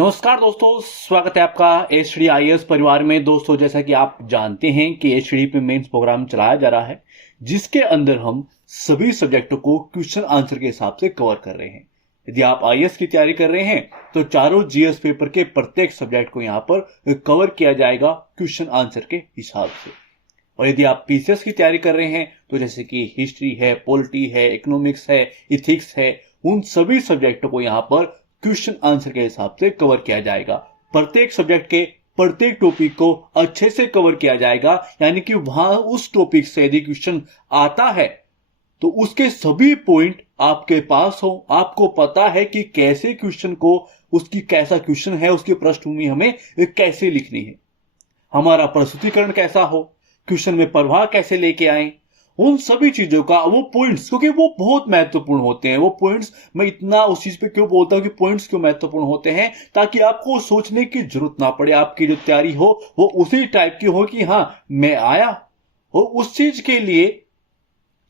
नमस्कार दोस्तों, स्वागत है आपका HDIS परिवार में। दोस्तों, जैसा कि आप जानते हैं कि HD पे मेंस प्रोग्राम चलाया जा रहा है, जिसके अंदर हम सभी सब्जेक्टों को क्वेश्चन आंसर के हिसाब से कवर कर रहे हैं। यदि आप IAS की तैयारी कर रहे हैं तो चारों GS पेपर के प्रत्येक सब्जेक्ट को यहाँ पर कवर किया जाएगा क्वेश्चन आंसर के हिसाब से। और यदि आप PCS की तैयारी कर रहे हैं तो जैसे कि हिस्ट्री है, पॉलिटी है, इकोनॉमिक्स है, इथिक्स है, उन सभी सब्जेक्टों को यहाँ पर क्वेश्चन आंसर के हिसाब से कवर किया जाएगा। प्रत्येक सब्जेक्ट के प्रत्येक टॉपिक को अच्छे से कवर किया जाएगा, यानी कि वहां उस टॉपिक से यदि क्वेश्चन आता है तो उसके सभी पॉइंट आपके पास हो, आपको पता है कि कैसे क्वेश्चन को, उसकी कैसा क्वेश्चन है, उसकी पृष्ठभूमि हमें कैसे लिखनी है, हमारा प्रस्तुतिकरण कैसा हो, क्वेश्चन में प्रवाह कैसे लेके आए, उन सभी चीजों का वो पॉइंट्स, क्योंकि वो बहुत महत्वपूर्ण होते हैं। वो पॉइंट्स, मैं इतना उस चीज पे क्यों बोलता हूं कि पॉइंट्स क्यों महत्वपूर्ण होते हैं, ताकि आपको सोचने की जरूरत ना पड़े। आपकी जो तैयारी हो वो उसी टाइप की हो कि हाँ मैं आया, और उस चीज के लिए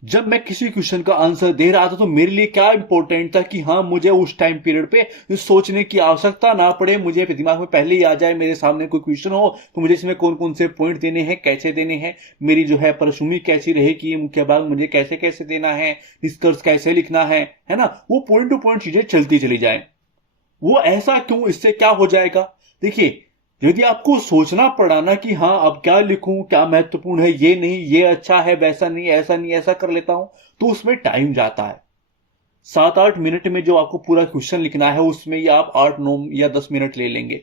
जब मैं किसी क्वेश्चन का आंसर दे रहा था तो मेरे लिए क्या इंपॉर्टेंट था कि हाँ मुझे उस टाइम पीरियड पे सोचने की आवश्यकता ना पड़े, मुझे दिमाग में पहले ही आ जाए, मेरे सामने कोई क्वेश्चन हो तो मुझे इसमें कौन कौन से पॉइंट देने हैं, कैसे देने हैं, मेरी जो है पृष्ठभूमि कैसी रहेगी, मुख्य भाग मुझे कैसे कैसे देना है, निष्कर्ष कैसे लिखना है ना, वो पॉइंट टू पॉइंट चीजें चलती चली जाए। वो ऐसा क्यों, इससे क्या हो जाएगा? देखिए, यदि आपको सोचना पड़ा ना कि हाँ अब क्या लिखूं, क्या महत्वपूर्ण है, ये नहीं, ये अच्छा है, वैसा नहीं, ऐसा नहीं, ऐसा कर लेता हूं, तो उसमें टाइम जाता है। 7-8 मिनट में जो आपको पूरा क्वेश्चन लिखना है उसमें या आप 8-9 या 10 मिनट ले लेंगे।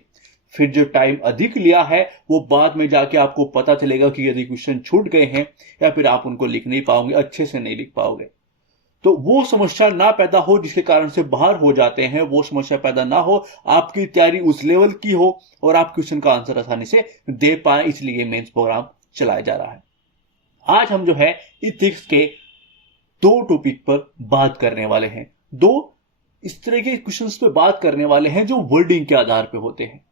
फिर जो टाइम अधिक लिया है वो बाद में जाके आपको पता चलेगा कि यदि क्वेश्चन छूट गए हैं या फिर आप उनको लिख नहीं पाओगे, अच्छे से नहीं लिख पाओगे। तो वो समस्या ना पैदा हो जिसके कारण से बाहर हो जाते हैं, वो समस्या पैदा ना हो, आपकी तैयारी उस लेवल की हो और आप क्वेश्चन का आंसर आसानी से दे पाए, इसलिए मेंस प्रोग्राम चलाया जा रहा है। आज हम जो है इथिक्स के 2 टॉपिक पर बात करने वाले हैं। 2 इस तरह के क्वेश्चंस पे बात करने वाले हैं जो वर्डिंग के आधार पे होते हैं।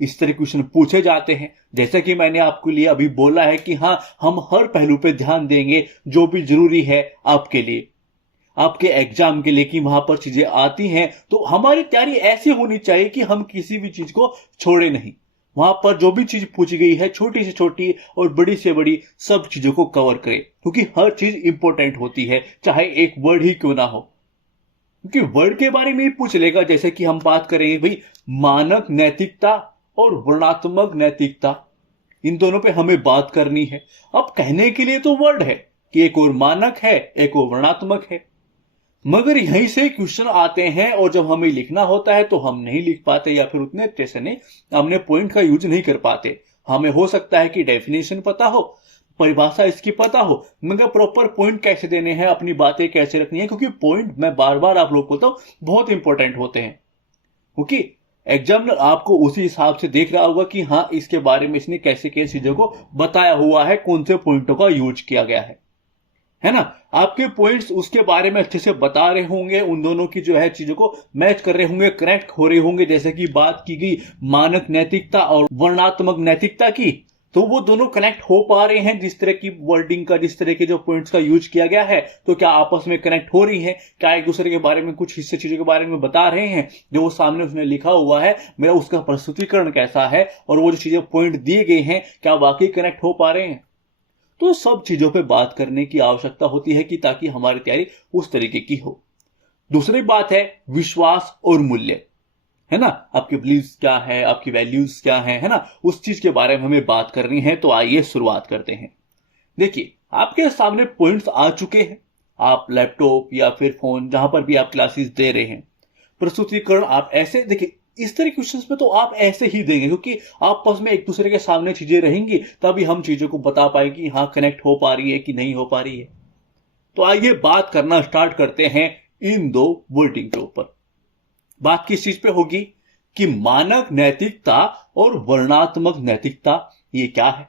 इस तरह क्वेश्चन पूछे जाते हैं, जैसा कि मैंने आपके लिए अभी बोला है कि हाँ हम हर पहलू पे ध्यान देंगे जो भी जरूरी है आपके लिए, आपके एग्जाम के लिए, कि वहां पर चीजें आती हैं तो हमारी तैयारी ऐसी होनी चाहिए कि हम किसी भी चीज को छोड़े नहीं। वहां पर जो भी चीज पूछी गई है, छोटी से छोटी और बड़ी से बड़ी, सब चीजों को कवर करें, क्योंकि हर चीज इंपॉर्टेंट होती है, चाहे एक वर्ड ही क्यों ना हो। क्योंकि वर्ड के बारे में ही पूछ लेगा, जैसे कि हम बात करेंगे भाई मानक नैतिकता और वर्णनात्मक नैतिकता, इन दोनों पे हमें बात करनी है। अब कहने के लिए तो वर्ड है कि एक और मानक है, एक और वर्णनात्मक है, मगर यहीं से क्वेश्चन आते हैं और जब हमें लिखना होता है तो हम नहीं लिख पाते, या फिर उतने अच्छे से नहीं, हमने पॉइंट का यूज नहीं कर पाते। हमें हो सकता है कि डेफिनेशन पता हो, परिभाषा इसकी पता हो, मगर प्रॉपर पॉइंट कैसे देने हैं, अपनी बातें कैसे रखनी है, क्योंकि पॉइंट मैं बार बार आप लोग को बोलता हूं बहुत इंपॉर्टेंट होते हैं। क्योंकि एग्जामिनर आपको उसी हिसाब से देख रहा होगा कि हाँ इसके बारे में इसने कैसे कैसे चीजों को बताया हुआ है, कौन से पॉइंटों का यूज किया गया है ना। आपके पॉइंट्स उसके बारे में अच्छे से बता रहे होंगे, उन दोनों की जो है चीजों को मैच कर रहे होंगे, कनेक्ट हो रहे होंगे। जैसे कि बात की गई मानक नैतिकता और वर्णनात्मक नैतिकता की, तो वो दोनों कनेक्ट हो पा रहे हैं, जिस तरह की वर्डिंग का, जिस तरह के जो पॉइंट्स का यूज किया गया है, तो क्या आपस में कनेक्ट हो रही है, क्या एक दूसरे के बारे में कुछ हिस्से चीजों के बारे में बता रहे हैं, जो वो सामने उसने लिखा हुआ है, मेरा उसका प्रस्तुतिकरण कैसा है, और वो जो चीजें पॉइंट दिए गए हैं क्या वाकई कनेक्ट हो पा रहे हैं। तो सब चीजों पे बात करने की आवश्यकता होती है कि ताकि हमारी तैयारी उस तरीके की हो। दूसरी बात है विश्वास और मूल्य, है ना। आपके बिलीव्स क्या है, आपकी वैल्यूज क्या है ना, उस चीज के बारे में हमें बात करनी है। तो आइए शुरुआत करते हैं। देखिए, आपके सामने पॉइंट्स आ चुके हैं, आप लैपटॉप या फिर फोन, जहां पर भी आप क्लासेस दे रहे हैं, प्रस्तुतिकरण आप ऐसे देखिए, इस तरह क्वेश्चंस पे तो आप ऐसे ही देंगे, क्योंकि आपस में एक दूसरे के सामने चीजें रहेंगी, तभी हम चीजों को बता पाएंगे हाँ कनेक्ट हो पा रही है कि नहीं हो पा रही है। तो आइए बात करना स्टार्ट करते हैं इन 2 वर्डिंग के ऊपर। बात किस चीज पे होगी कि मानक नैतिकता और वर्णनात्मक नैतिकता, ये क्या है,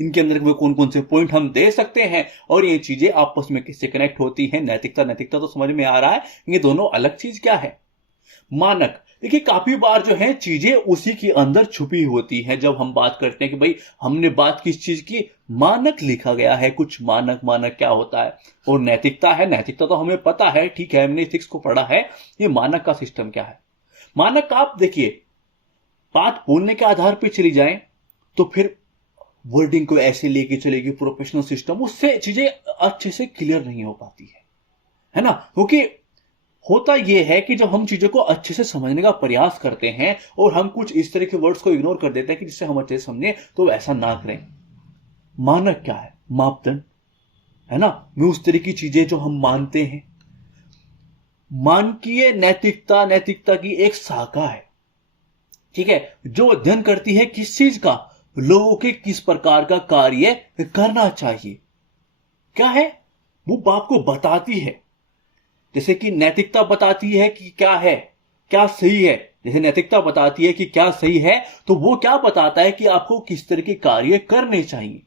इनके अंदर वे कौन कौन से पॉइंट हम दे सकते हैं, और ये चीजें आपस में किससे कनेक्ट होती हैं। नैतिकता नैतिकता तो समझ में आ रहा है, ये दोनों अलग चीज क्या है। मानक, देखिए काफी बार जो है चीजें उसी के अंदर छुपी होती हैं। जब हम बात करते हैं कि भाई हमने बात किस चीज की, मानक लिखा गया है कुछ, मानक, मानक क्या होता है। और नैतिकता है, नैतिकता तो हमें पता है, ठीक है, हमने इथिक्स को पढ़ा है, ये मानक का सिस्टम क्या है। मानक आप देखिए, बात बोलने के आधार पे चली जाए तो फिर वर्डिंग को ऐसे लेके चलेगी प्रोफेशनल सिस्टम, उससे चीजें अच्छे से क्लियर नहीं हो पाती है ना। क्योंकि होता यह है कि जब हम चीजों को अच्छे से समझने का प्रयास करते हैं और हम कुछ इस तरह के वर्ड्स को इग्नोर कर देते हैं कि जिससे हम अच्छे से समझें, तो ऐसा ना करें। मानक क्या है? मापदंड है ना, में उस तरह की चीजें जो हम मानते हैं। मानकीय नैतिकता नैतिकता की एक शाखा है, ठीक है, जो अध्ययन करती है किस चीज का, लोगों के किस प्रकार का कार्य करना चाहिए। क्या है वो बाप को बताती है। जैसे कि नैतिकता बताती है कि क्या है, क्या सही है। जैसे नैतिकता बताती है कि क्या सही है, तो वो क्या बताता है कि आपको किस तरह के कार्य करने चाहिए,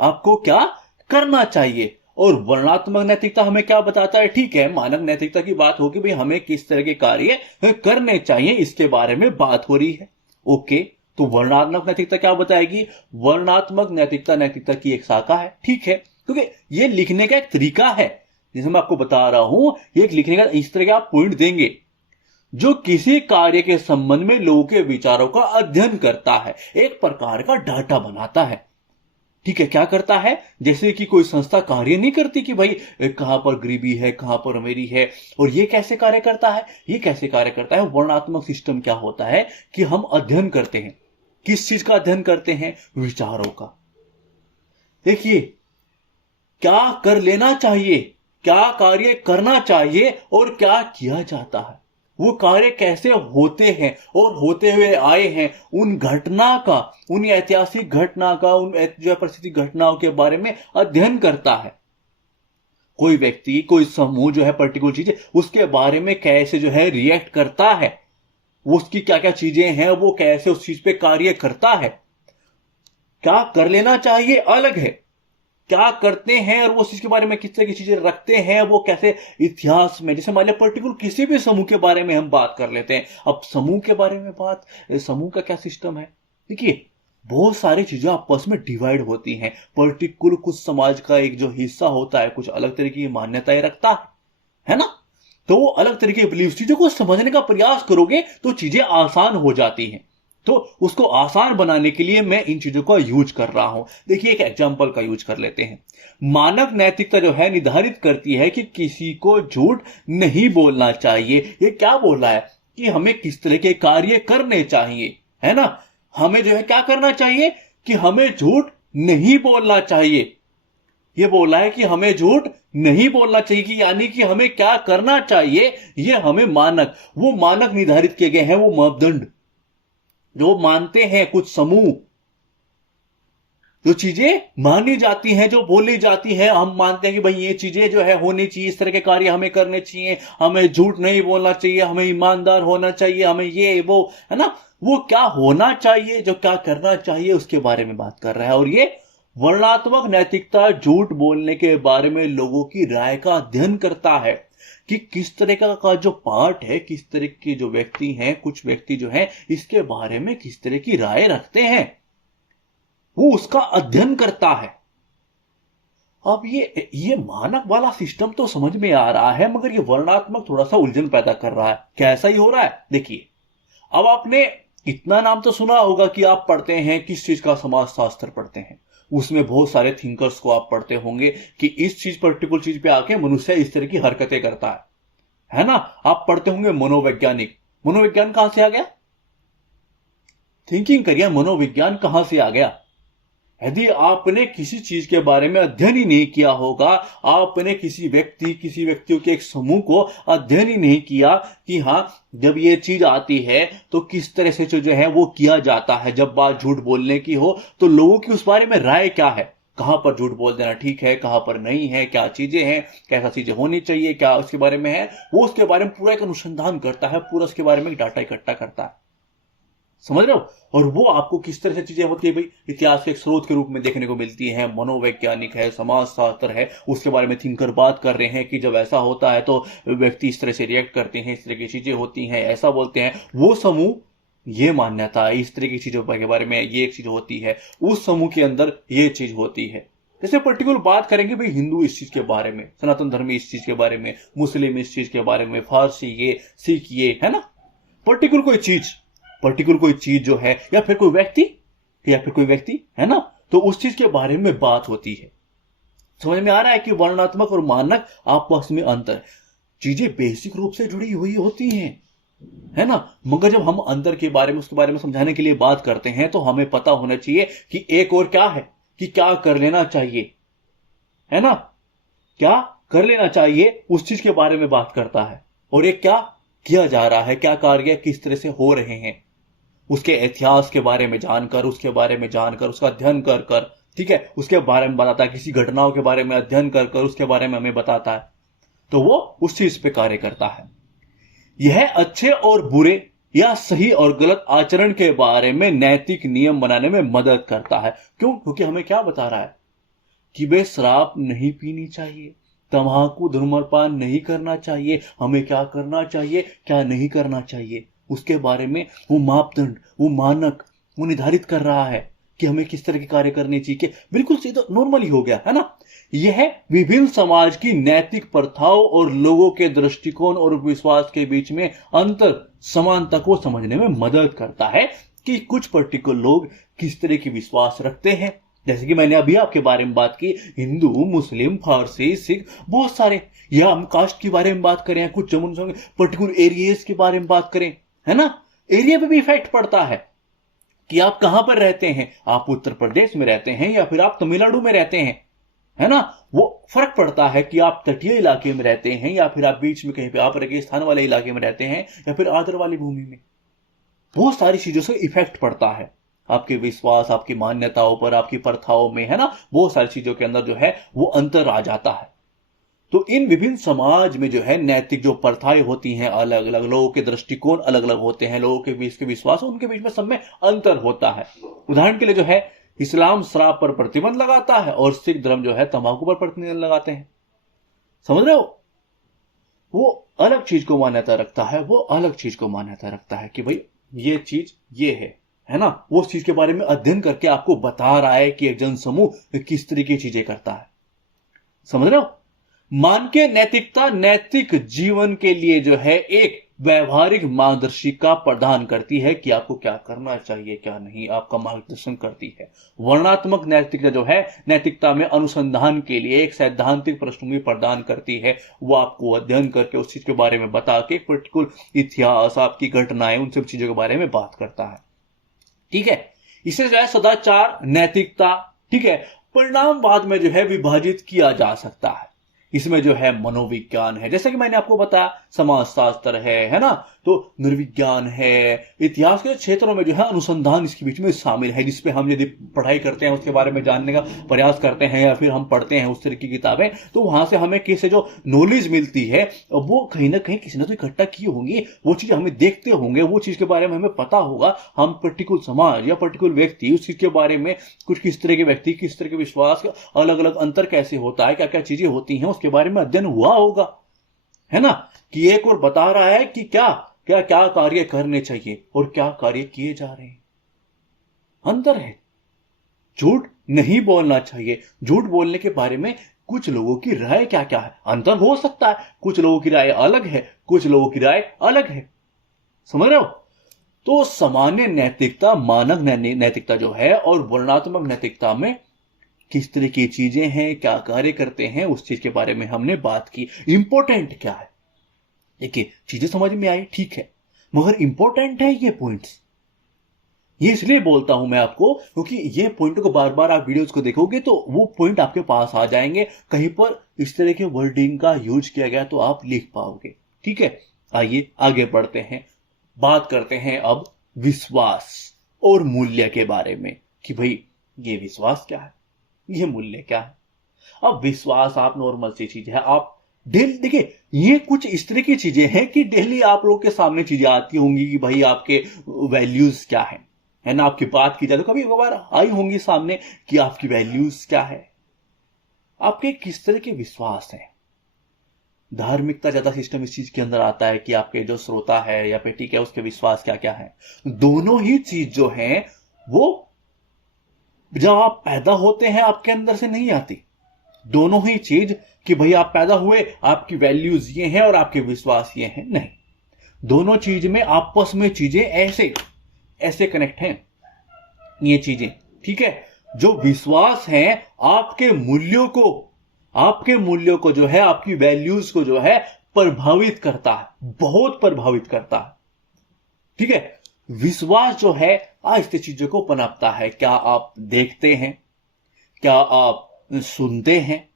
आपको क्या करना चाहिए। और वर्णनात्मक नैतिकता हमें क्या बताता है? ठीक है, मानक नैतिकता की बात होगी, भाई हमें किस तरह के कार्य करने चाहिए, इसके बारे में बात हो रही है। ओके, तो वर्णनात्मक नैतिकता क्या बताएगी? वर्णनात्मक नैतिकता नैतिकता की एक शाखा है, ठीक है, क्योंकि ये लिखने का एक तरीका है। जैसे मैं आपको बता रहा हूं, ये लिखने का इस तरह के आप पॉइंट देंगे जो किसी कार्य के संबंध में लोगों के विचारों का अध्ययन करता है, एक प्रकार का डाटा बनाता है। ठीक है, क्या करता है? जैसे कि कोई संस्था कार्य नहीं करती कि भाई कहां पर गरीबी है, कहां पर अमीरी है, और ये कैसे कार्य करता है, ये कैसे कार्य करता है। वर्णनात्मक सिस्टम क्या होता है कि हम अध्ययन करते हैं। किस चीज का अध्ययन करते हैं? विचारों का। देखिए, क्या कर लेना चाहिए, क्या कार्य करना चाहिए और क्या किया जाता है, वो कार्य कैसे होते हैं और होते हुए आए हैं, उन घटना का, उन ऐतिहासिक घटना का, उन जो परिस्थिति घटनाओं के बारे में अध्ययन करता है। कोई व्यक्ति, कोई समूह जो है पर्टिकुलर चीज, उसके बारे में कैसे जो है रिएक्ट करता है, उसकी क्या क्या चीजें हैं, वो कैसे उस चीज पे कार्य करता है। क्या कर लेना चाहिए अलग है, क्या करते हैं और वो चीज के बारे में किस तरह की चीजें रखते हैं, वो कैसे इतिहास में। जैसे मान लिया पर्टिकुलर किसी भी समूह के बारे में हम बात कर लेते हैं। अब समूह के बारे में बात, समूह का क्या सिस्टम है? देखिए, बहुत सारी चीजें आपस में डिवाइड होती हैं। पर्टिकुलर कुछ समाज का एक जो हिस्सा होता है कुछ अलग तरह की मान्यताएं रखता है ना, तो वो अलग तरह के बिलीफ, चीजों को समझने का प्रयास करोगे तो चीजें आसान हो जाती हैं। तो उसको आसान बनाने के लिए मैं इन चीजों का यूज कर रहा हूं। देखिए, एक एग्जांपल का यूज कर लेते हैं। मानक नैतिकता जो है निर्धारित करती है कि किसी को झूठ नहीं बोलना चाहिए। ये क्या बोल रहा है कि हमें किस तरह के कार्य करने चाहिए, है ना। हमें जो है क्या करना चाहिए कि हमें झूठ नहीं बोलना चाहिए। ये बोला है कि हमें झूठ नहीं बोलना चाहिए, कि यानी कि हमें क्या करना चाहिए, ये हमें मानक, वो मानक निर्धारित किए गए हैं, वो मापदंड जो मानते हैं कुछ समूह, जो चीजें मानी जाती हैं, जो बोली जाती है, हम मानते हैं कि भाई ये चीजें जो है होनी चाहिए, इस तरह के कार्य हमें करने चाहिए, हमें झूठ नहीं बोलना चाहिए, हमें ईमानदार होना चाहिए, हमें ये वो, है ना। वो क्या होना चाहिए, जो क्या करना चाहिए, उसके बारे में बात कर रहा है। और ये वर्णनात्मक नैतिकता झूठ बोलने के बारे में लोगों की राय का अध्ययन करता है कि किस तरह का जो पार्ट है, किस तरह के जो व्यक्ति हैं, कुछ व्यक्ति जो हैं, इसके बारे में किस तरह की राय रखते हैं, वो उसका अध्ययन करता है। अब ये मानक वाला सिस्टम तो समझ में आ रहा है, मगर ये वर्णनात्मक थोड़ा सा उलझन पैदा कर रहा है। कैसा ही हो रहा है? देखिए, अब आपने इतना नाम तो सुना होगा कि आप पढ़ते हैं, किस चीज का? समाजशास्त्र पढ़ते हैं। उसमें बहुत सारे थिंकर्स को आप पढ़ते होंगे कि इस चीज पर्टिकुलर चीज पे आके मनुष्य इस तरह की हरकतें करता है ना। आप पढ़ते होंगे मनोवैज्ञानिक। मनोविज्ञान कहां से आ गया? थिंकिंग करिए, मनोविज्ञान कहां से आ गया? यदि आपने किसी चीज के बारे में अध्ययन ही नहीं किया होगा, आपने किसी व्यक्तियों के एक समूह को अध्ययन ही नहीं किया कि हाँ, जब ये चीज आती है तो किस तरह से जो है वो किया जाता है। जब बात झूठ बोलने की हो तो लोगों की उस बारे में राय क्या है, कहां पर झूठ बोल देना ठीक है, कहां पर नहीं है, क्या चीजें हैं, कैसा चीजें होनी चाहिए, क्या उसके बारे में है, वो उसके बारे में पूरा एक अनुसंधान करता है, पूरा उसके बारे में डाटा इकट्ठा करता है। समझ रहे हो? और वो आपको किस तरह से चीजें होती है, भाई इतिहास के एक स्रोत के रूप में देखने को मिलती है। मनोवैज्ञानिक है, समाजशास्त्र है, उसके बारे में थिंकर बात कर रहे हैं कि जब ऐसा होता है तो व्यक्ति इस तरह से रिएक्ट करते हैं, इस तरह की चीजें होती हैं, ऐसा बोलते हैं। वो समूह ये मान्यता, इस तरह की चीजों के बारे में ये एक चीज होती है, उस समूह के अंदर ये चीज होती है। जैसे पर्टिकुलर बात करेंगे भाई हिंदू इस चीज के बारे में, सनातन धर्मी इस चीज के बारे में, मुस्लिम इस चीज के बारे में, फारसी ये, सिख ये, है ना। पर्टिकुलर कोई चीज पर्टिकुलर कोई चीज जो है या फिर कोई व्यक्ति है ना, तो उस चीज के बारे में बात होती है। समझ में आ रहा है कि वर्णनात्मक और मानक आपस में अंतर, चीजें बेसिक रूप से जुड़ी हुई होती हैं, है ना। मगर जब हम अंतर के बारे में, उसके बारे में समझाने के लिए बात करते हैं तो हमें पता होना चाहिए कि एक और क्या है, कि क्या कर लेना चाहिए, है ना, क्या कर लेना चाहिए, उस चीज के बारे में बात करता है। और ये क्या किया जा रहा है, क्या कार्य किस तरह से हो रहे हैं, उसके इतिहास के बारे में जानकर, उसके बारे में जानकर, उसका अध्ययन कर कर, ठीक है, उसके बारे में बताता है, किसी घटनाओं के बारे में अध्ययन कर कर उसके बारे में हमें बताता है, तो वो उस चीज पे कार्य करता है। यह अच्छे और बुरे या सही और गलत आचरण के बारे में नैतिक नियम बनाने में मदद करता है। क्यों? क्योंकि हमें क्या बता रहा है कि वे शराब नहीं पीनी चाहिए, तंबाकू धूम्रपान नहीं करना चाहिए, हमें क्या करना चाहिए, क्या नहीं करना चाहिए, उसके बारे में वो मापदंड, वो मानक वो निर्धारित कर रहा है कि हमें किस तरह के कार्य करने चाहिए। बिल्कुल सीधा नॉर्मल ही हो गया, है ना। यह विभिन्न समाज की नैतिक प्रथाओं और लोगों के दृष्टिकोण और विश्वास के बीच में अंतर समानता को समझने में मदद करता है कि कुछ पर्टिकुलर लोग किस तरह की विश्वास रखते हैं। जैसे कि मैंने अभी आपके बारे में बात की, हिंदू, मुस्लिम, फारसी, सिख, बहुत सारे, या हम कास्ट के बारे में बात करें, कुछ जमुन पर्टिकुलर एरियाज के बारे में बात करें, है ना। एरिया पे भी इफेक्ट पड़ता है कि आप कहां पर रहते हैं, आप उत्तर प्रदेश में रहते हैं या फिर आप तमिलनाडु में रहते हैं, है ना। वो फर्क पड़ता है कि आप तटीय इलाके में रहते हैं या फिर आप बीच में कहीं पे, आप रेगिस्तान वाले इलाके में रहते हैं या फिर आर्द्र वाली भूमि में। बहुत सारी चीजों से इफेक्ट पड़ता है, आपके विश्वास, आपकी मान्यताओं पर, आपकी प्रथाओं में, है ना। बहुत सारी चीजों के अंदर जो है वो अंतर आ जाता है। तो इन विभिन्न समाज में जो है नैतिक जो प्रथाएं होती हैं, अलग अलग लोगों के दृष्टिकोण अलग अलग होते हैं, लोगों के बीच के विश्वास, उनके बीच में सब में अंतर होता है। उदाहरण के लिए जो है इस्लाम शराब पर प्रतिबंध लगाता है और सिख धर्म जो है तंबाकू पर प्रतिबंध लगाते हैं। समझ रहे हो, वो अलग चीज को मान्यता रखता है, वो अलग चीज को मान्यता रखता है कि भाई ये चीज ये है ना। वो उस चीज के बारे में अध्ययन करके आपको बता रहा है कि एक जनसमूह किस तरह की चीजें करता है। समझ रहे हो। मान के नैतिकता नैतिक जीवन के लिए जो है एक व्यवहारिक मार्गदर्शिका प्रदान करती है कि आपको क्या करना चाहिए, क्या नहीं, आपका मार्गदर्शन करती है। वर्णनात्मक नैतिकता जो है नैतिकता में अनुसंधान के लिए एक सैद्धांतिक पृष्ठभूमि प्रदान करती है। वो आपको अध्ययन करके उस चीज के बारे में बता के पर्टिकुलर इतिहास, आपकी घटनाएं, उन सब चीजों के बारे में बात करता है। ठीक है। इसे जो है सदाचार, नैतिकता, ठीक है, परिणामवाद में जो है विभाजित किया जा सकता है। इसमें जो है मनोविज्ञान है, जैसे कि मैंने आपको बताया, समाजशास्त्र है ना, तो नृविज्ञान है, इतिहास के क्षेत्रों में जो है अनुसंधान इसके बीच में शामिल है, जिसपे हम यदि पढ़ाई करते हैं, उसके बारे में जानने का प्रयास करते हैं या फिर हम पढ़ते हैं उस तरह की किताबें, तो वहां से हमें किसी जो नॉलेज मिलती है वो कहीं ना कहीं किसी ने तो इकट्ठा की होंगी, वो चीज हमें देखते होंगे, वो चीज के बारे में हमें पता होगा। हम पर्टिकुलर समाज या पर्टिकुलर व्यक्ति उस चीज के बारे में, कुछ किस तरह के व्यक्ति, किस तरह के विश्वास, अलग अलग अंतर कैसे होता है, क्या क्या चीजें होती हैं, उसके बारे में अध्ययन हुआ होगा, है ना। कि एक और बता रहा है कि क्या क्या क्या कार्य करने चाहिए और क्या कार्य किए जा रहे हैं। अंतर है। झूठ नहीं बोलना चाहिए। झूठ बोलने के बारे में कुछ लोगों की राय क्या क्या है, अंतर हो सकता है। कुछ लोगों की राय अलग है, कुछ लोगों की राय अलग है। समझ रहे हो। तो सामान्य नैतिकता, मानक नैतिकता जो है और वर्णनात्मक नैतिकता में किस तरह की चीजें हैं, क्या कार्य करते हैं, उस चीज के बारे में हमने बात की। इंपॉर्टेंट क्या है, देखिए चीजें समझ में आई, ठीक है, मगर इंपॉर्टेंट है ये पॉइंट्स। ये इसलिए बोलता हूं मैं आपको क्योंकि ये पॉइंट को बार बार आप वीडियोस को देखोगे तो वो पॉइंट आपके पास आ जाएंगे। कहीं पर इस तरह के वर्डिंग का यूज किया गया तो आप लिख पाओगे। ठीक है, आइए आगे बढ़ते हैं, बात करते हैं अब विश्वास और मूल्य के बारे में कि भाई ये विश्वास क्या है, ये मूल्य क्या है। अब विश्वास आप नॉर्मल सी चीज है, आप डेली देखिए, ये कुछ इस तरह की चीजें हैं कि डेली आप लोगों के सामने चीजें आती होंगी कि भाई आपके वैल्यूज क्या है ना। आपकी बात की जाए तो कभी कभार आई होंगी सामने कि आपकी वैल्यूज क्या है, आपके किस तरह के विश्वास है। धार्मिकता ज्यादा सिस्टम इस चीज के अंदर आता है कि आपके जो श्रोता है या बेटी क्या, उसके विश्वास क्या क्या है। दोनों ही चीज जो है वो जब आप पैदा होते हैं आपके अंदर से नहीं आती। दोनों ही चीज कि भाई आप पैदा हुए, आपकी वैल्यूज ये हैं और आपके विश्वास ये हैं, नहीं। दोनों चीज में आपस में चीजें ऐसे ऐसे कनेक्ट हैं ये चीजें, ठीक है। जो विश्वास है आपके मूल्यों को जो है, आपकी वैल्यूज को जो है प्रभावित करता है, बहुत प्रभावित करता है, ठीक है। विश्वास जो है ऐसी चीजों को पनपता है। क्या आप देखते हैं, क्या आप सुनते हैं,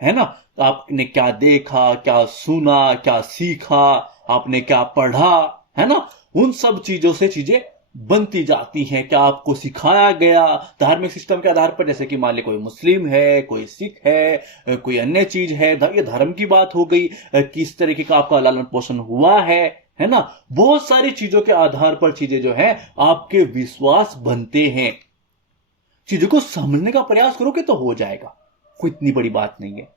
है ना। आपने क्या देखा, क्या सुना, क्या सीखा, आपने क्या पढ़ा, है ना। उन सब चीजों से चीजें बनती जाती हैं। क्या आपको सिखाया गया धार्मिक सिस्टम के आधार पर, जैसे कि मान लीजिए कोई मुस्लिम है, कोई सिख है, कोई अन्य चीज है, ये धर्म की बात हो गई। किस तरीके का आपका लालन पोषण हुआ है ना। बहुत सारी चीजों के आधार पर चीजें जो है आपके विश्वास बनते हैं। चीजों को समझने का प्रयास करोगे तो हो जाएगा, कोई इतनी बड़ी बात नहीं है।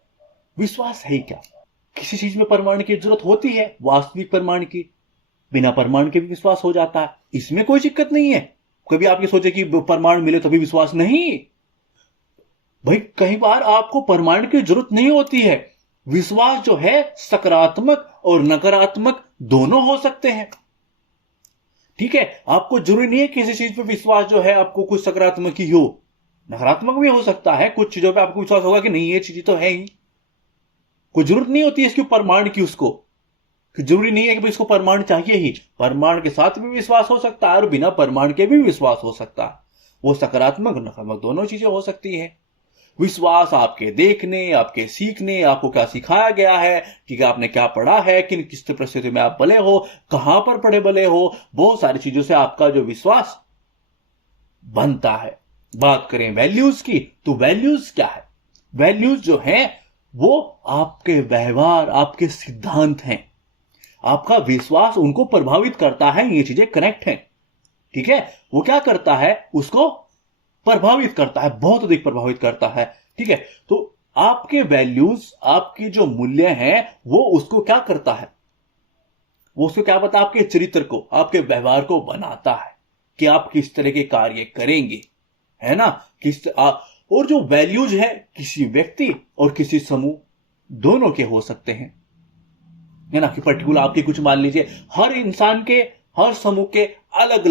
विश्वास है क्या? किसी चीज में प्रमाण की जरूरत होती है, वास्तविक प्रमाण की, बिना प्रमाण के भी विश्वास हो जाता है, इसमें कोई दिक्कत नहीं है। कभी आप ये सोचे कि प्रमाण मिले तभी विश्वास, नहीं भाई। कई बार आपको प्रमाण की जरूरत नहीं होती है। विश्वास जो है सकारात्मक और नकारात्मक दोनों हो सकते हैं, ठीक है। आपको जरूरी नहीं है किसी चीज पे विश्वास जो है आपको कुछ सकारात्मक ही हो, नकारात्मक भी हो सकता है। कुछ चीजों पे आपको विश्वास होगा कि नहीं ये चीज तो है ही, कोई जरूरत नहीं होती है इसके प्रमाण की, उसको जरूरी नहीं है कि इसको प्रमाण चाहिए ही। प्रमाण के साथ भी विश्वास हो सकता है और बिना प्रमाण के भी विश्वास हो सकता है। वो सकारात्मक नकारात्मक दोनों चीजें हो सकती है। विश्वास आपके देखने, आपके सीखने, आपको क्या सिखाया गया है, ठीक है, आपने क्या पढ़ा है, किस परिस्थिति में आप बले हो, कहां पर पढ़े बले हो, बहुत सारी चीजों से आपका जो विश्वास बनता है। बात करें वैल्यूज की, तो वैल्यूज क्या है? वैल्यूज जो है वो आपके व्यवहार, आपके सिद्धांत हैं। आपका विश्वास उनको प्रभावित करता है, ये चीजें कनेक्ट हैं, ठीक है। वो क्या करता है, उसको प्रभावित करता है, बहुत अधिक प्रभावित करता है, ठीक है। तो आपके वैल्यूज, आपके जो मूल्य हैं, वो उसको क्या करता है, वो उसको क्या पता, आपके चरित्र को, आपके व्यवहार को बनाता है कि आप किस तरह के कार्य करेंगे, है ना। और जो वैल्यूज है किसी व्यक्ति और किसी समूह दोनों के हो सकते हैं, है ना। कि पर्टिकुलर आपके कुछ मान लीजिए हर इंसान के, हर समूह के अलग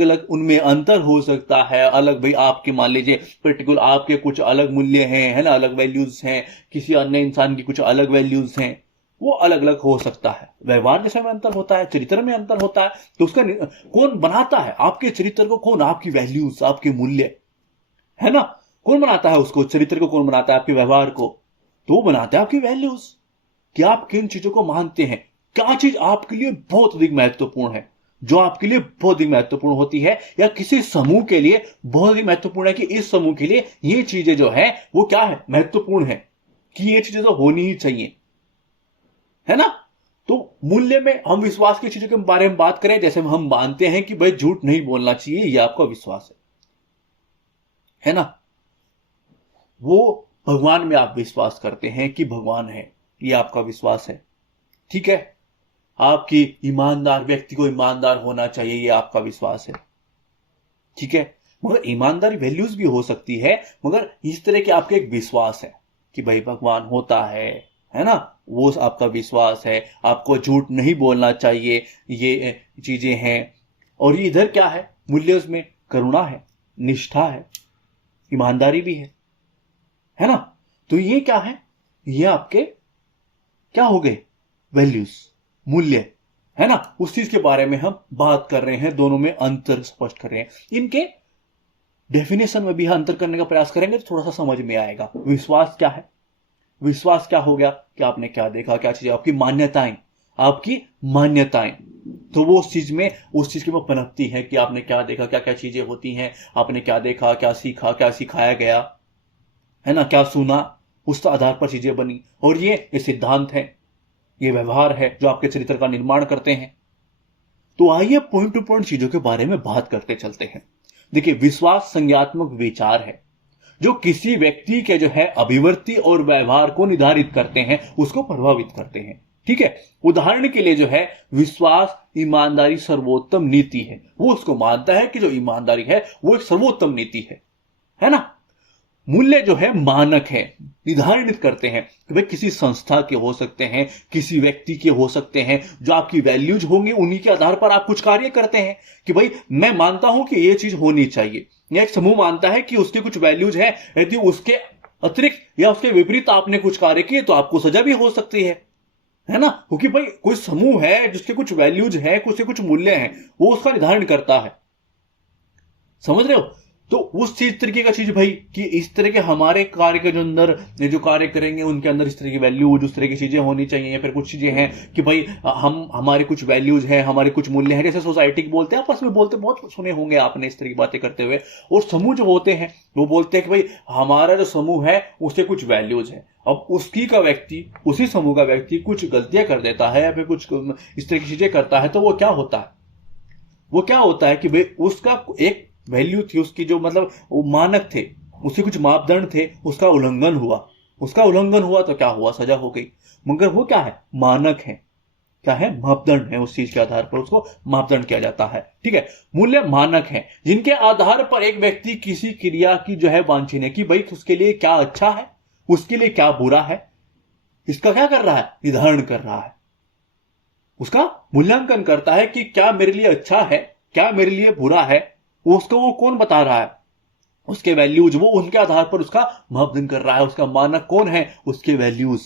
अलग उनमें अंतर हो सकता है। अलग भाई आपके मान लीजिए पर्टिकुलर आपके कुछ अलग मूल्य हैं, है ना, अलग वैल्यूज हैं, किसी अन्य इंसान की कुछ अलग वैल्यूज हैं, वो अलग अलग हो सकता है। व्यवहार जैसे में अंतर होता है, चरित्र में अंतर होता है। तो उसका कौन बनाता है आपके चरित्र को? कौन? आपकी वैल्यूज, आपके मूल्य, है ना। कौन बनाता है उसको? चरित्र को कौन बनाता है? आपके व्यवहार को तो बनाते हैं आपकी वैल्यूज, कि आप किन चीजों को मानते हैं, क्या चीज आपके लिए बहुत अधिक महत्वपूर्ण है, जो आपके लिए बहुत ही महत्वपूर्ण होती है, या किसी समूह के लिए बहुत ही महत्वपूर्ण है कि इस समूह के लिए ये चीजें जो है वो क्या है, महत्वपूर्ण है, कि ये चीजें तो होनी ही चाहिए, है ना। तो मूल्य में हम विश्वास की चीजों के बारे में बात करें, जैसे हम मानते हैं कि भाई झूठ नहीं बोलना चाहिए, यह आपका विश्वास है ना। वो भगवान में आप विश्वास करते हैं कि भगवान है, ये आपका विश्वास है, ठीक है। आपकी ईमानदार, व्यक्ति को ईमानदार होना चाहिए, ये आपका विश्वास है, ठीक है। मगर ईमानदारी वैल्यूज भी हो सकती है, मगर इस तरह के आपके एक विश्वास है कि भाई भगवान होता है ना, वो आपका विश्वास है। आपको झूठ नहीं बोलना चाहिए, ये चीजें हैं। और ये इधर क्या है, मूल्य में करुणा है, निष्ठा है, ईमानदारी भी है ना। तो ये क्या है, ये आपके क्या हो गए, वैल्यूज, मूल्य, है ना। उस चीज के बारे में हम बात कर रहे हैं, दोनों में अंतर स्पष्ट कर रहे हैं। इनके डेफिनेशन में भी अंतर करने का प्रयास करेंगे तो थोड़ा सा समझ में आएगा। विश्वास क्या है, विश्वास क्या हो गया कि आपने क्या देखा, क्या चीजें, आपकी मान्यताएं, तो वो उस चीज के में पनपती है कि आपने क्या देखा, क्या क्या चीजें होती हैं, आपने क्या देखा, क्या सीखा, क्या सिखाया गया, है ना, क्या सुना, उस आधार पर चीजें बनी। और ये सिद्धांत है, ये व्यवहार है जो आपके चरित्र का निर्माण करते हैं। तो आइए पॉइंट टू पॉइंट चीजों के बारे में बात करते चलते हैं। देखिए, विश्वास संज्ञात्मक विचार है जो किसी व्यक्ति के जो है अभिवृत्ति और व्यवहार को निर्धारित करते हैं, उसको प्रभावित करते हैं, ठीक है। उदाहरण के लिए जो है विश्वास ईमानदारी सर्वोत्तम नीति है, वो उसको मानता है कि जो ईमानदारी है वो एक सर्वोत्तम नीति है ना। मूल्य जो है मानक है, निर्धारित करते हैं कि भाई किसी संस्था के हो सकते हैं, किसी व्यक्ति के हो सकते हैं, जो आपकी वैल्यूज होंगे उन्हीं के आधार पर आप कुछ कार्य करते हैं कि भाई मैं मानता हूं कि ये चीज होनी चाहिए, या एक समूह मानता है कि उसके कुछ वैल्यूज है, यदि उसके अतिरिक्त या उसके विपरीत आपने कुछ कार्य किए तो आपको सजा भी हो सकती है ना, क्योंकि भाई कोई समूह है जिसके कुछ वैल्यूज है, उसके कुछ मूल्य हैं, वो उसका निर्धारण करता है। समझ रहे हो? तो उस चीज तरीके का चीज भाई कि इस तरह के हमारे कार्य के जो अंदर जो कार्य करेंगे उनके अंदर इस तरह की वैल्यूज, उस तरह की चीजें होनी चाहिए, या फिर कुछ चीजें हैं कि भाई हम हमारे कुछ वैल्यूज हैं, हमारे कुछ मूल्य हैं, जैसे सोसाइटी के बोलते हैं, आपस में बोलते, बहुत सुने होंगे आपने इस तरह की बातें करते हुए। और समूह जो होते हैं वो बोलते हैं कि भाई हमारा जो समूह है उसके कुछ वैल्यूज है। अब उसी का व्यक्ति, उसी समूह का व्यक्ति कुछ गलतियां कर देता है या फिर कुछ इस तरह की चीजें करता है, तो वो क्या होता है, वो क्या होता है कि भाई उसका एक वैल्यू थी, उसकी जो मतलब वो मानक थे, उसके कुछ मापदंड थे, उसका उल्लंघन हुआ, उसका उल्लंघन हुआ तो क्या हुआ, सजा हो गई। मगर वो क्या है, मानक है, क्या है, मापदंड है, उस चीज के आधार पर उसको मापदंड किया जाता है। ठीक है, मूल्य मानक है जिनके आधार पर एक व्यक्ति किसी क्रिया की जो है वांछनीय है कि भाई उसके लिए क्या अच्छा है, उसके लिए क्या बुरा है, इसका क्या कर रहा है, निर्धारण कर रहा है, उसका मूल्यांकन करता है कि क्या मेरे लिए अच्छा है, क्या मेरे लिए बुरा है, उसको वो कौन बता रहा है, उसके वैल्यूज, वो उनके आधार पर उसका मापदंड कर रहा है, उसका मानक कौन है, उसके वैल्यूज।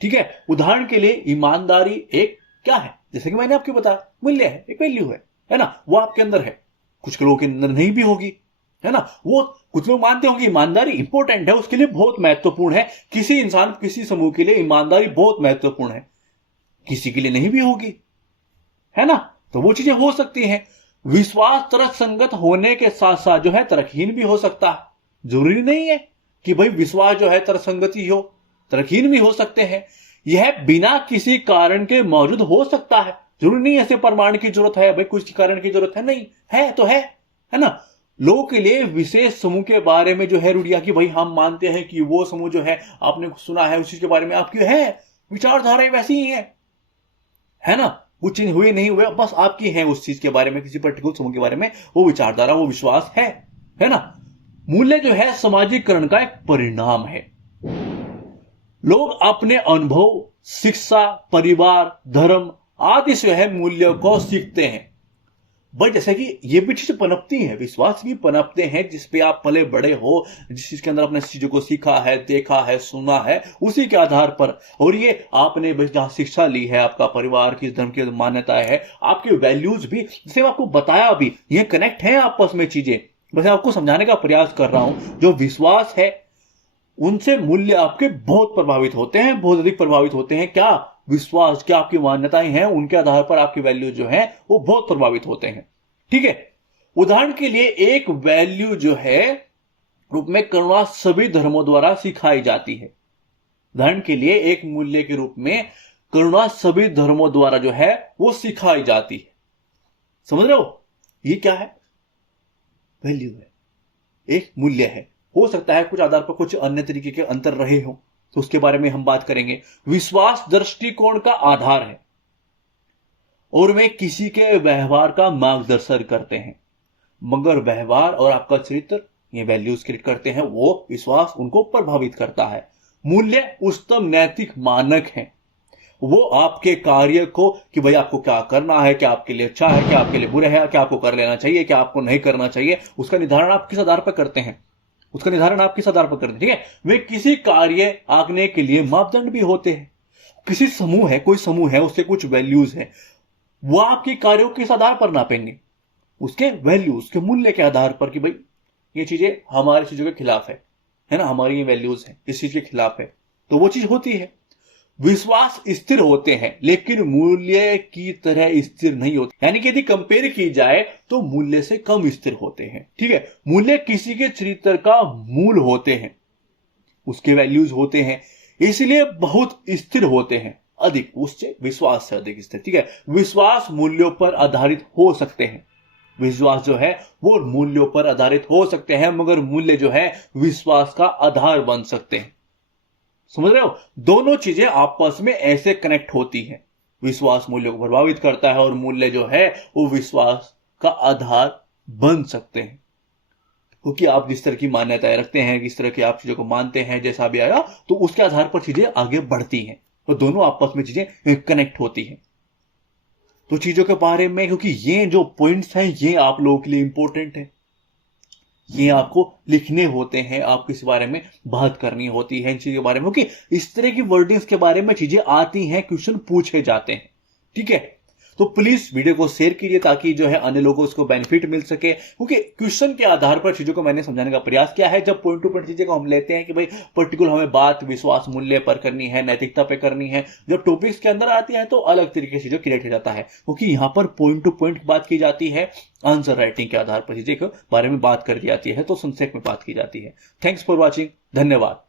ठीक है, उदाहरण के लिए ईमानदारी एक क्या है, जैसे कि मैंने आपको बताया मूल्य है, एक वैल्यू है ना, वो आपके अंदर है, कुछ लोगों के अंदर नहीं भी होगी, है ना। वो कुछ लोग मानते होंगे ईमानदारी इंपॉर्टेंट है, उसके लिए बहुत महत्वपूर्ण है, किसी इंसान, किसी समूह के लिए ईमानदारी बहुत महत्वपूर्ण है, किसी के लिए नहीं भी होगी, है ना। तो वो चीजें हो सकती हैं। विश्वास तर्क संगत होने के साथ साथ जो है तर्कहीन भी हो सकता है, जरूरी नहीं है कि भाई विश्वास जो है तर्क संगति हो, तर्कहीन भी हो सकते हैं। यह बिना किसी कारण के मौजूद हो सकता है, जरूरी नहीं ऐसे प्रमाण की जरूरत है, भाई कुछ कारण की जरूरत है, नहीं है तो है ना। लोगों के लिए विशेष समूह के बारे में जो है रूढ़िया कि भाई हम मानते हैं कि वो समूह जो है आपने सुना है उस चीज के बारे में आपकी है विचारधाराएं वैसी ही है ना, कुछ चीज हुए नहीं हुए बस आपकी है उस चीज के बारे में, किसी पर्टिकुलर समूह के बारे में वो विचारधारा, वो विश्वास है ना। मूल्य जो है सामाजिकरण का एक परिणाम है। लोग अपने अनुभव, शिक्षा, परिवार, धर्म आदि से है मूल्यों को सीखते हैं। भाई जैसे कि ये भी चीज पनपती है, विश्वास भी पनपते हैं, जिसपे आप पले बड़े हो, जिस चीज के अंदर आपने चीजों को सीखा है, देखा है, सुना है, उसी के आधार पर, और ये आपने जहां शिक्षा ली है, आपका परिवार किस धर्म की मान्यता है, आपके वैल्यूज भी, जैसे आपको बताया भी, ये कनेक्ट है आपस में चीजें, बस आपको समझाने का प्रयास कर रहा हूं। जो विश्वास है उनसे मूल्य आपके बहुत प्रभावित होते हैं, बहुत अधिक प्रभावित होते हैं। क्या विश्वास, क्या आपकी मान्यताएं हैं, उनके आधार पर आपकी वैल्यू जो है वो बहुत प्रभावित होते हैं। ठीक है, उदाहरण के लिए एक वैल्यू जो है रूप में करुणा सभी धर्मों द्वारा सिखाई जाती है। उदाहरण के लिए एक मूल्य के रूप में करुणा सभी धर्मों द्वारा जो है वो सिखाई जाती है। समझ रहे हो, ये क्या है, वैल्यू है, एक मूल्य है। हो सकता है कुछ आधार पर कुछ अन्य तरीके के अंतर रहे हो, तो उसके बारे में हम बात करेंगे। विश्वास दृष्टिकोण का आधार है और वे किसी के व्यवहार का मार्गदर्शन करते हैं, मगर व्यवहार और आपका चरित्र, ये वैल्यूज क्रिएट करते हैं, वो विश्वास उनको प्रभावित करता है। मूल्य उच्चतम नैतिक मानक है, वो आपके कार्य को कि भाई आपको क्या करना है, क्या आपके लिए अच्छा है, क्या आपके लिए बुरा है, क्या आपको कर लेना चाहिए, क्या आपको नहीं करना चाहिए, उसका निर्धारण आप किस आधार पर करते हैं, उसका निर्धारण आप किस आधार पर करते हैं। ठीक है, वे किसी कार्य आगने के लिए मापदंड भी होते हैं। किसी समूह है, कोई समूह है, उसके कुछ वैल्यूज है, वो आपके कार्यों किस आधार पर नापेंगे, उसके वैल्यू, उसके मूल्य के आधार पर कि भाई ये चीजें हमारी चीजों के खिलाफ है ना, हमारी ये वैल्यूज है, इस चीज के खिलाफ है, तो वो चीज होती है। विश्वास स्थिर होते हैं लेकिन मूल्य की तरह स्थिर नहीं होते, यानी कि यदि कंपेयर की जाए तो मूल्य से कम स्थिर होते हैं। ठीक है, मूल्य किसी के चरित्र का मूल होते हैं, उसके वैल्यूज होते हैं, इसलिए बहुत स्थिर होते हैं, अधिक उससे विश्वास से अधिक स्थिर। ठीक है, विश्वास मूल्यों पर आधारित हो सकते हैं, विश्वास जो है वो मूल्यों पर आधारित हो सकते हैं, मगर मूल्य जो है विश्वास का आधार बन सकते हैं। समझ रहे हो, दोनों चीजें आपस में ऐसे कनेक्ट होती हैं। विश्वास मूल्य को प्रभावित करता है और मूल्य जो है वो विश्वास का आधार बन सकते हैं। क्योंकि आप जिस तरह की मान्यताएं रखते हैं, किस तरह की आप चीजों को मानते हैं, जैसा भी आया तो उसके आधार पर चीजें आगे बढ़ती हैं और दोनों आपस में चीजें कनेक्ट होती हैं। तो चीजों के बारे में, क्योंकि ये जो पॉइंट्स हैं ये आप लोगों के लिए इंपॉर्टेंट है, ये आपको लिखने होते हैं, आपको इस बारे में बात करनी होती है इन चीजों के बारे में, क्योंकि इस तरह की वर्डिंग्स के बारे में चीजें आती हैं, क्वेश्चन पूछे जाते हैं। ठीक है, तो प्लीज वीडियो को शेयर कीजिए ताकि जो है अन्य लोगों को उसको बेनिफिट मिल सके, क्योंकि क्वेश्चन के आधार पर चीजों को मैंने समझाने का प्रयास किया है। जब पॉइंट टू पॉइंट चीजें को हम लेते हैं कि भाई पर्टिकुलर हमें बात विश्वास मूल्य पर करनी है, नैतिकता पे करनी है, जब टॉपिक्स के अंदर आती है तो अलग तरीके से चीजों क्रिएट हो जाता है, क्योंकि यहां पर पॉइंट टू पॉइंट बात की जाती है, आंसर राइटिंग के आधार पर चीजें के बारे में बात कर दी जाती है, तो संक्षेप में बात की जाती है। थैंक्स फॉर वॉचिंग, धन्यवाद।